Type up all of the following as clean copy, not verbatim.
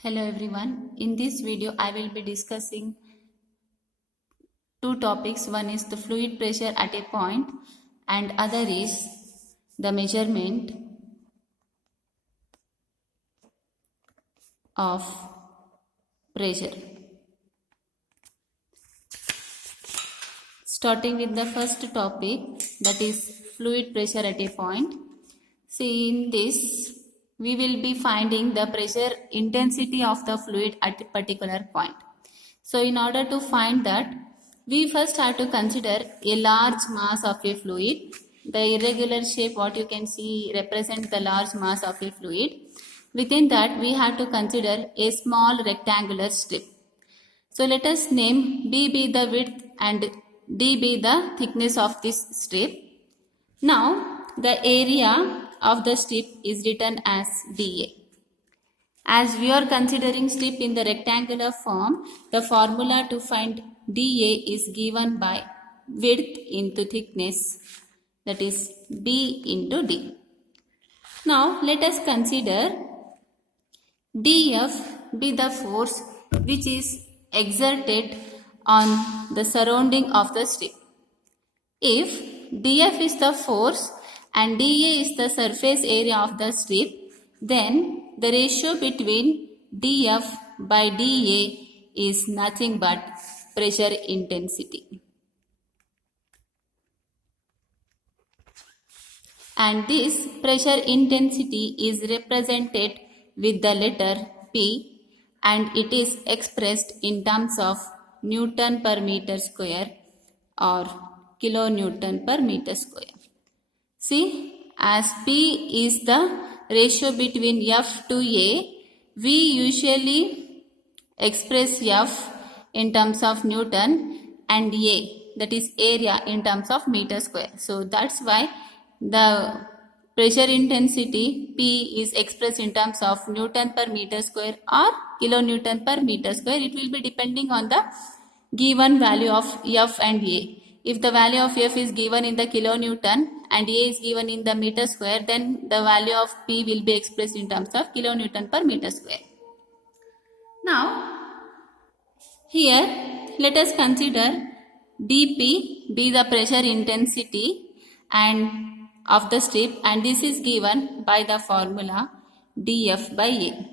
Hello everyone. In this video I will be discussing two topics. One is the fluid pressure at a point and other is the measurement of pressure. Starting with the first topic, that is fluid pressure at a point. See, in this we will be finding the pressure intensity of the fluid at a particular point. So in order to find that, we first have to consider a large mass of a fluid. The irregular shape what you can see represents the large mass of a fluid. Within that we have to consider a small rectangular strip. So let us name B be the width and D be the thickness of this strip. Now the area of the strip is written as dA. As we are considering strip in the rectangular form, the formula to find dA is given by width into thickness, that is B into D. Now let us consider dF be the force which is exerted on the surrounding of the strip. If dF is the force and dA is the surface area of the strip, then the ratio between dF by dA is nothing but pressure intensity. And this pressure intensity is represented with the letter P and it is expressed in terms of Newton per meter square or kilonewton per meter square. See, as P is the ratio between F to A, we usually express F in terms of Newton and A, that is area, in terms of meter square. So that's why the pressure intensity P is expressed in terms of Newton per meter square or kilonewton per meter square. It will be depending on the given value of F and A. If the value of F is given in the kilonewton and A is given in the meter square, then the value of P will be expressed in terms of kilonewton per meter square. Now, here let us consider dP be the pressure intensity and of the strip, and this is given by the formula dF by A.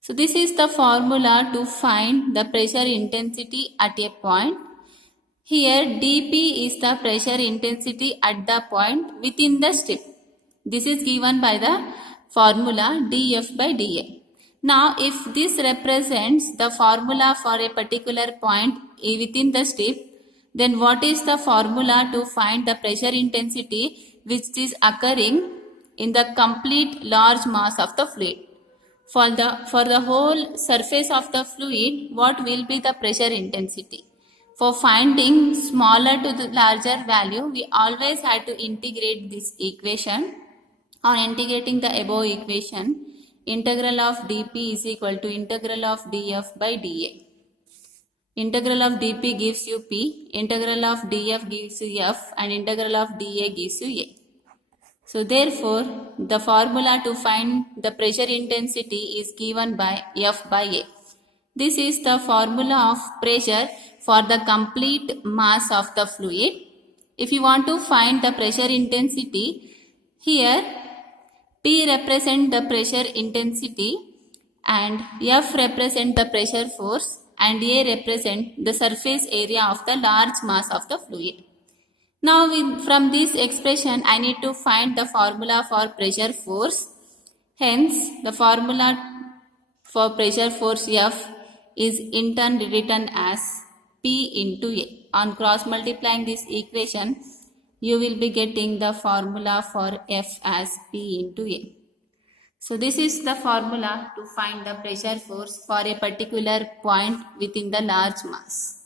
So this is the formula to find the pressure intensity at a point. Here dP is the pressure intensity at the point within the strip. This is given by the formula dF by dA. Now if this represents the formula for a particular point within the strip, then what is the formula to find the pressure intensity which is occurring in the complete large mass of the fluid? For the whole surface of the fluid, what will be the pressure intensity? For finding smaller to the larger value, we always have to integrate this equation. On integrating the above equation, integral of dP is equal to integral of dF by dA. Integral of dP gives you P, integral of dF gives you F, and integral of dA gives you A. So therefore, the formula to find the pressure intensity is given by F by A. This is the formula of pressure for the complete mass of the fluid. If you want to find the pressure intensity, here P represent the pressure intensity and F represent the pressure force and A represent the surface area of the large mass of the fluid. Now from this expression I need to find the formula for pressure force. Hence the formula for pressure force F is in turn written as P into A. On cross multiplying this equation, you will be getting the formula for F as P into A. So this is the formula to find the pressure force for a particular point within the large mass.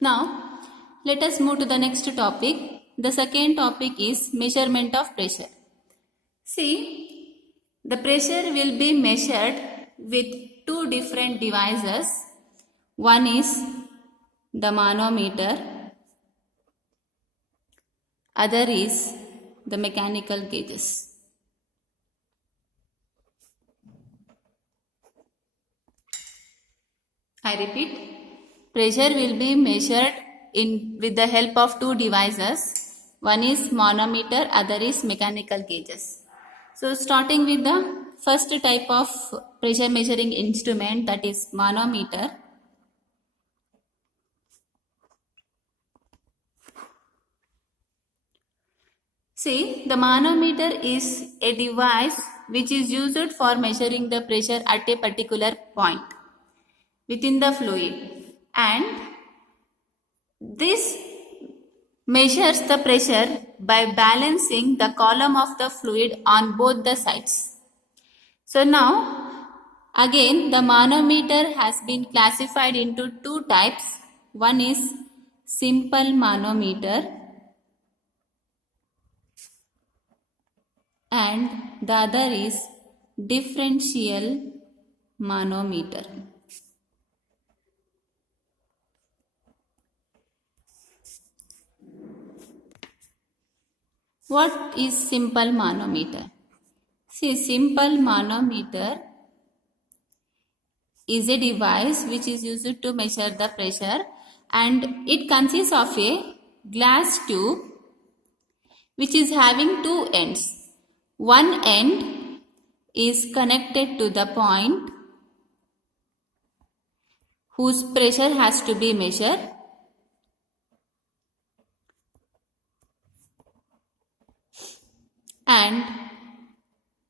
Now let us move to the next topic. The second topic is measurement of pressure. See, the pressure will be measured with two different devices. One is the manometer, other is the mechanical gauges. I repeat, pressure will be measured with the help of two devices. One is manometer, other is mechanical gauges. So starting with the first type of pressure measuring instrument, that is manometer. See, the manometer is a device which is used for measuring the pressure at a particular point within the fluid, and this measures the pressure by balancing the column of the fluid on both the sides. So now again the manometer has been classified into two types. One is simple manometer and the other is differential manometer. What is simple manometer? See, simple manometer is a device which is used to measure the pressure, and it consists of a glass tube which is having two ends. One end is connected to the point whose pressure has to be measured, and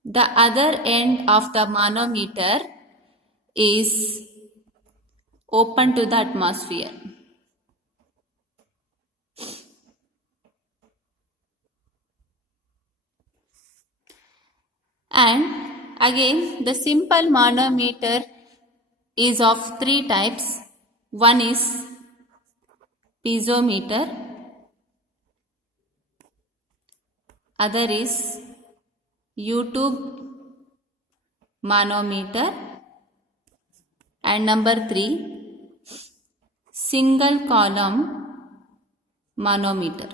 the other end of the manometer is open to the atmosphere. And again, the simple manometer is of three types. One is piezometer, other is U-tube manometer, and number 3, single column manometer.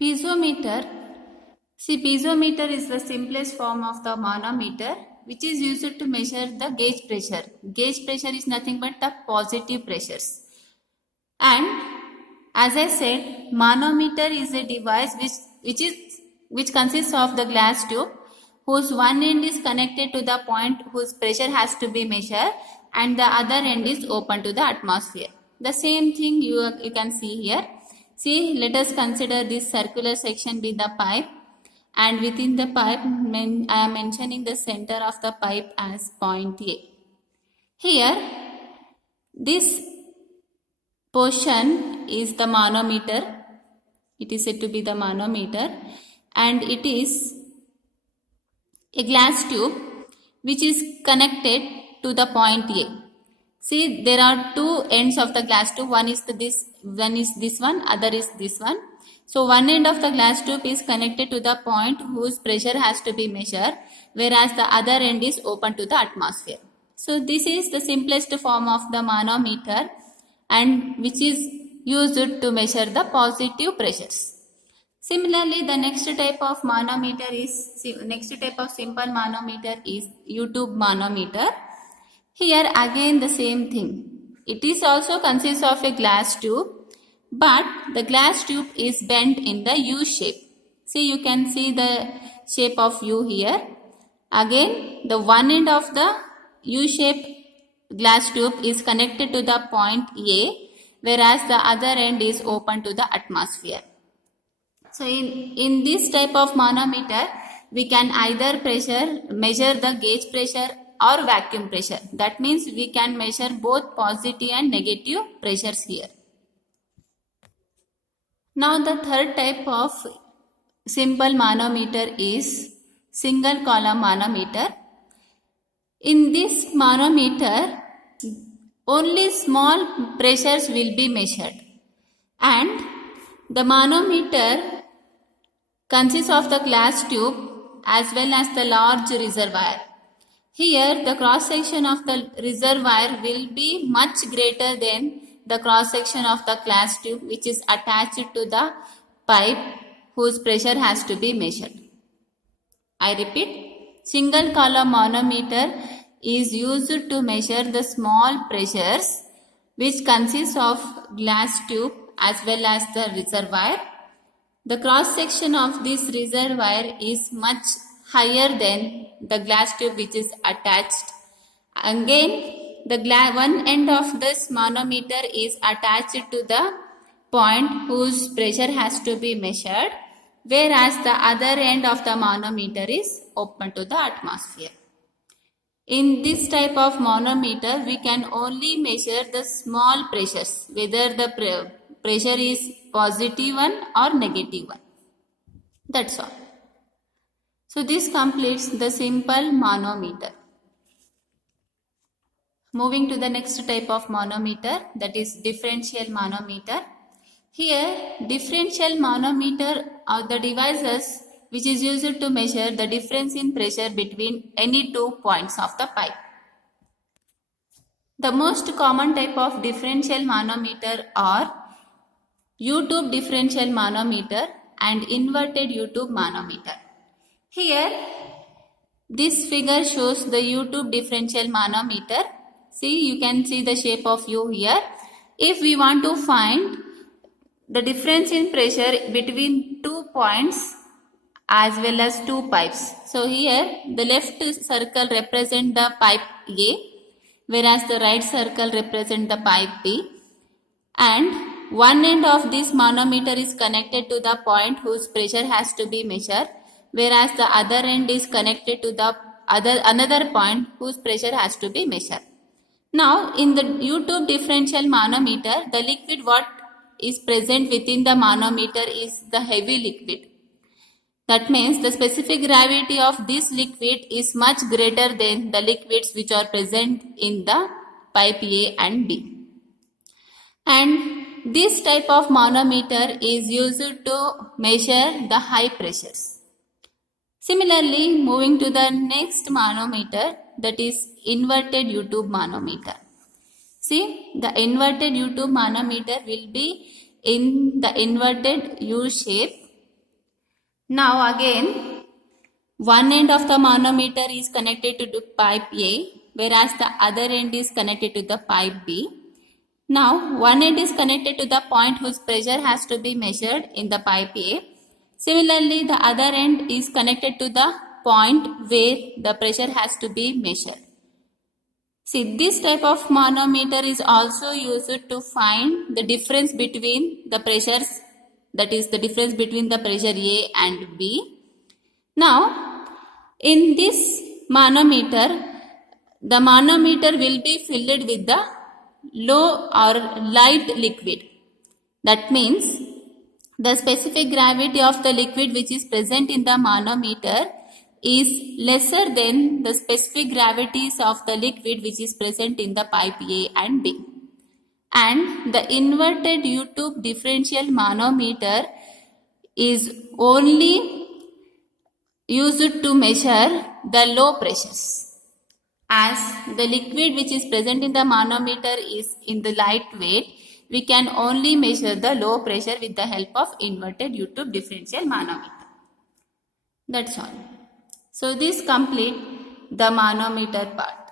Piezometer. See, piezometer is the simplest form of the manometer which is used to measure the gauge pressure. Gauge pressure is nothing but the positive pressures. And as I said, manometer is a device which consists of the glass tube whose one end is connected to the point whose pressure has to be measured, and the other end is open to the atmosphere. The same thing you can see here. See, let us consider this circular section be the pipe, and within the pipe I am mentioning the center of the pipe as point A. Here, this portion is the manometer. It is said to be the manometer, and it is a glass tube which is connected to the point A. See, there are two ends of the glass tube. One is this one, other is this one. So one end of the glass tube is connected to the point whose pressure has to be measured, whereas the other end is open to the atmosphere. So this is the simplest form of the manometer, and which is used to measure the positive pressures. Similarly, the next type of simple manometer is U-tube manometer. Here again the same thing. It is also consists of a glass tube, but the glass tube is bent in the U shape. See, you can see the shape of U here. Again, the one end of the U shape glass tube is connected to the point A, whereas the other end is open to the atmosphere. So in this type of manometer, we can either measure the gauge pressure or vacuum pressure. That means we can measure both positive and negative pressures here. Now the third type of simple manometer is single column manometer. In this manometer, only small pressures will be measured, and the manometer consists of the glass tube as well as the large reservoir. Here, the cross section of the reservoir will be much greater than the cross section of the glass tube which is attached to the pipe whose pressure has to be measured. I repeat, Single column manometer is used to measure the small pressures which consists of glass tube as well as the reservoir. The cross section of this reservoir is much higher than the glass tube which is attached. Again, the one end of this manometer is attached to the point whose pressure has to be measured, whereas the other end of the manometer is open to the atmosphere. In this type of manometer, we can only measure the small pressures, whether the pressure is positive one or negative one. That's all. So this completes the simple manometer. Moving to the next type of manometer, that is differential manometer. Here, differential manometer are the devices which is used to measure the difference in pressure between any 2 points of the pipe. The most common type of differential manometer are U-tube differential manometer and inverted U-tube manometer. Here, this figure shows the U-tube differential manometer. See, you can see the shape of U here. If we want to find the difference in pressure between 2 points as well as 2 pipes. So here the left circle represent the pipe A, whereas the right circle represent the pipe B, and one end of this manometer is connected to the point whose pressure has to be measured, whereas the other end is connected to the another point whose pressure has to be measured. Now in the U-tube differential manometer, the liquid what is present within the manometer is the heavy liquid. That means the specific gravity of this liquid is much greater than the liquids which are present in the pipe A and B. And this type of manometer is used to measure the high pressures. Similarly, moving to the next manometer, that is inverted U-tube manometer. See, the inverted U-tube manometer will be in the inverted U shape. Now again, one end of the manometer is connected to the pipe A, whereas the other end is connected to the pipe B. Now, one end is connected to the point whose pressure has to be measured in the pipe A. Similarly, the other end is connected to the point where the pressure has to be measured. See, this type of manometer is also used to find the difference between the pressures, that is the difference between the pressure A and B. Now, in this manometer, the manometer will be filled with the low or light liquid. That means the specific gravity of the liquid which is present in the manometer is lesser than the specific gravities of the liquid which is present in the pipe A and B. And the inverted U-tube differential manometer is only used to measure the low pressures. As the liquid which is present in the manometer is in the light weight, we can only measure the low pressure with the help of inverted U-tube differential manometer. That's all. So this complete the manometer part.